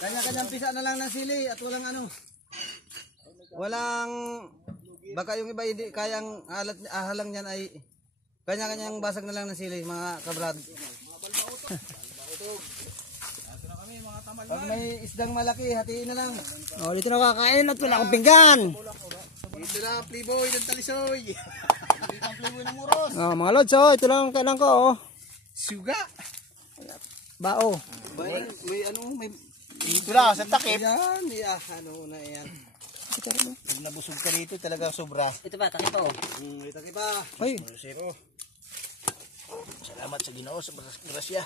Kanya-kanyang pisa na lang ng sili at walang ano. Walang, baka yung iba hindi kayang halang niyan ay kanya-kanyang basag na lang ng sili mga kabrad. Pag may isdang malaki, hatiin na lang. Oh, dito na kakain at wala akong pinggan. Dito na, playboy ng talisoy. Ang playboy ng muros. Oh, mga lods, oh, ito lang ang kailangan ko, oh. Suga. Bao. May ano, may... Dito lang, sa takip. Yan, ano na yan. Pag nabusog ka dito, talaga sobra. Ito ba, takip pa, oh. Ito kipa. Ay. Zero. Salamat sa Ginoo sa grasya.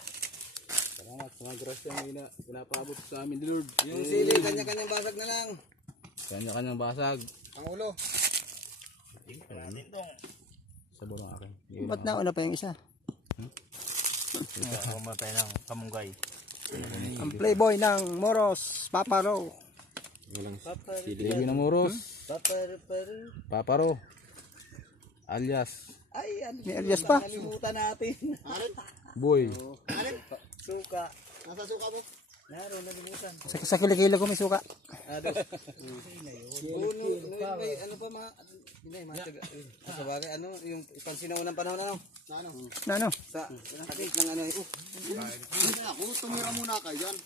Salamat sa mga grasya na pinapaabot sa amin, Lord. Yung sili, kanya-kanyang basag na lang. Kanya-kanyang basag. Ang ulo. Sabon ang akin. Ba't nauna pa yung isa? Ito, mamatay ng kamunggay. Ang playboy ng Moros, Paparo. Playboy ng Moros. Paparo. Alias. Ay, ano? May alias pa. Kalimutan natin. Boy. Suka. Nasa suka mo? Naroon, nalimutan. Sa kilikilo ko may suka. Ano pa mga sa bagay ano yung pansinunang panahon ano? Na ano? Sa takip ng ano Ako, tumira muna kayo dyan.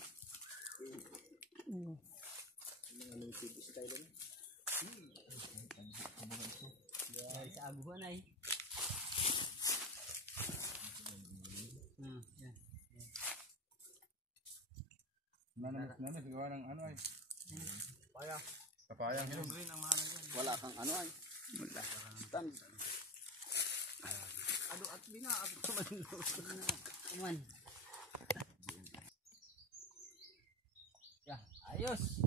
Sa aguhan ay. Nanas gawa ng ano ay. Papaya. Papaya. Wala kang ano ay. Wala. Stand. Ano at bina at Kuman. Ya, ayos.